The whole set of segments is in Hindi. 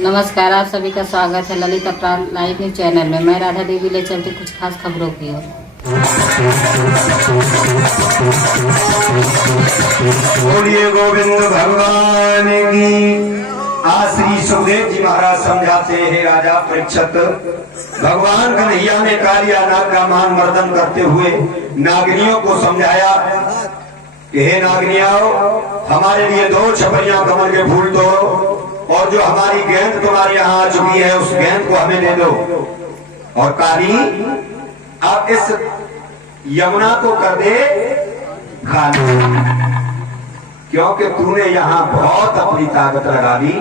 नमस्कार, आप सभी का स्वागत है ललित अपराध लाइव न्यूज चैनल में। मैं राधा देवी ले चलती कुछ खास खबरों की ओर। बोलिए गोविंद भगवान की। आज श्री सुखदेव जी महाराज समझाते हैं राजा परीक्षित। भगवान कन्हैया ने कालिया नाग का मान मर्दन करते हुए नागिनियों को समझाया कि हे नागिनियाओ, हमारे लिए 2 छपरियां कमल के फूल तोड़ो और जो हमारी गेंद तुम्हारे यहाँ आ चुकी है उस गेंद को हमें दे दो। और काली, आप इस यमुना को कर दे खाली, क्योंकि तूने यहाँ बहुत अपनी ताकत लगा दी।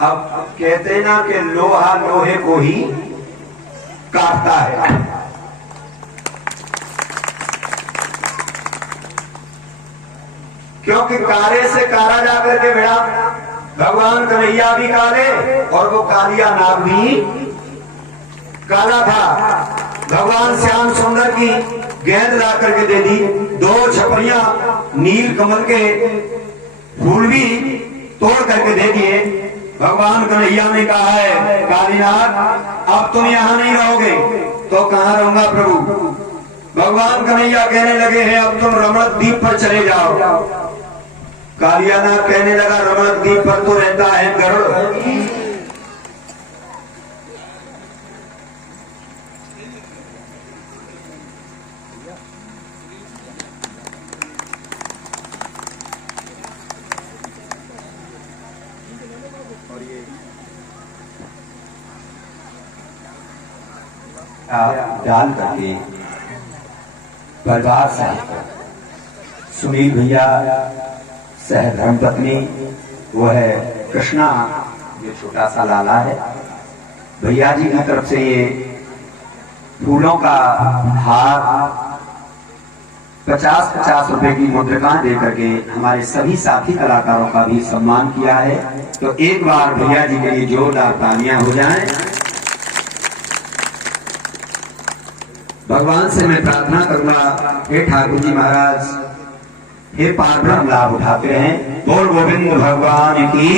अब कहते ना कि लोहा लोहे को ही काटता है। क्योंकि काले से काला जाकर के भिड़ा। भगवान कन्हैया भी काले और वो कालिया नाग भी काला था। भगवान श्याम सुंदर की गेंद ला करके दे दी। 2 छपरियां नील कमल के फूल भी तोड़ करके दे दिए। भगवान कन्हैया ने कहा है, कालीनाग, अब तुम यहाँ नहीं रहोगे तो कहाँ रहूंगा प्रभु। भगवान कन्हैया कहने लगे हैं, अब तुम रमण द्वीप पर चले जाओ। कालिया नाग कहने लगा, रमण द्वीप पर तो रहता है गरुड़। डाल करके बर्बाद से सुनील भैया सह धर्मपत्नी, वो है कृष्णा, ये छोटा सा लाला है। भैया जी की तरफ से ये फूलों का हार 50-50 रुपए की मुद्रिकाएं दे करके हमारे सभी साथी कलाकारों का भी सम्मान किया है। तो एक बार भैया जी के लिए जोरदार तालियां हो जाएं। भगवान से मैं प्रार्थना करूंगा, हे ठाकुर जी महाराज, हे पारब्रह्म लाभ उठाते रहें। बोल गोविंद भगवान की।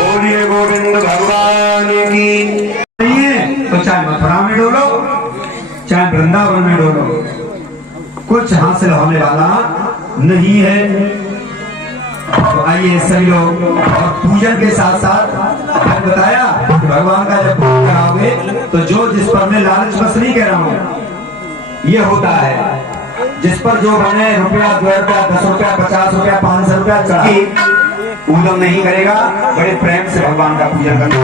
बोलिए गोविंद भगवान की। तो चाहे मथुरा में डोलो, चाहे वृंदावन में डोलो, कुछ हासिल होने वाला नहीं है। तो आइए सभी लोग, और पूजन के साथ साथ मैंने बताया कि भगवान का जब पूजन कराओगे तो जो जिस पर मैं लालच बस नहीं कह रहा हूँ, ये होता है जिस पर जो बने रुपया 2 रुपया 10 रुपया 50 रुपया 500 रुपया चढ़ी पूजन नहीं करेगा। बड़े प्रेम से भगवान का पूजन करना।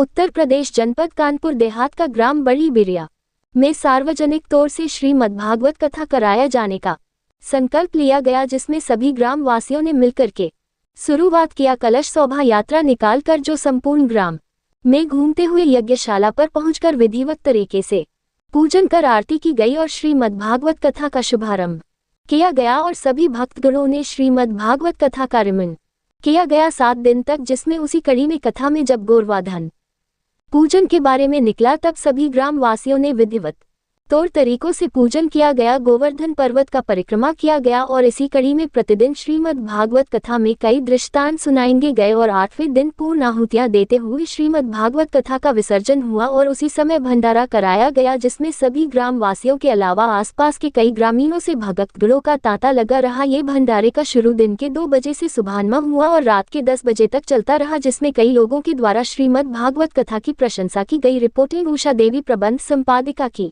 उत्तर प्रदेश जनपद कानपुर देहात का ग्राम बड़ी बिरिया में सार्वजनिक तौर से श्रीमद् भागवत कथा कराया जाने का संकल्प लिया गया, जिसमें सभी ग्राम वासियों ने मिलकर के शुरुआत किया। कलश शोभा यात्रा निकालकर जो संपूर्ण ग्राम में घूमते हुए यज्ञशाला पर पहुंचकर विधिवत तरीके से पूजन कर आरती की गई और श्रीमद् भागवत कथा का शुभारंभ किया गया और सभी भक्तगणों ने श्रीमद् भागवत कथा का रिमन किया गया 7 दिन तक, जिसमें उसी कड़ी में कथा में जब गौरवाधन पूजन के बारे में निकला तब सभी ग्राम वासियों ने विधिवत तौर तरीकों से पूजन किया गया। गोवर्धन पर्वत का परिक्रमा किया गया और इसी कड़ी में प्रतिदिन श्रीमद् भागवत कथा में कई दृष्टांत सुनाएंगे गए और 8वें दिन पूर्ण आहुतियां देते हुए श्रीमद् भागवत कथा का विसर्जन हुआ और उसी समय भंडारा कराया गया, जिसमें सभी ग्राम वासियों के अलावा आसपास के कई ग्रामीणों से भक्तगणों का तांता लगा रहा। ये भंडारे का शुरू दिन के 2 बजे से शुभारंभ हुआ और रात के 10 बजे तक चलता रहा, जिसमें कई लोगों के द्वारा श्रीमद् भागवत कथा की प्रशंसा की गई। रिपोर्टिंग उषा देवी, प्रबंध संपादिका की।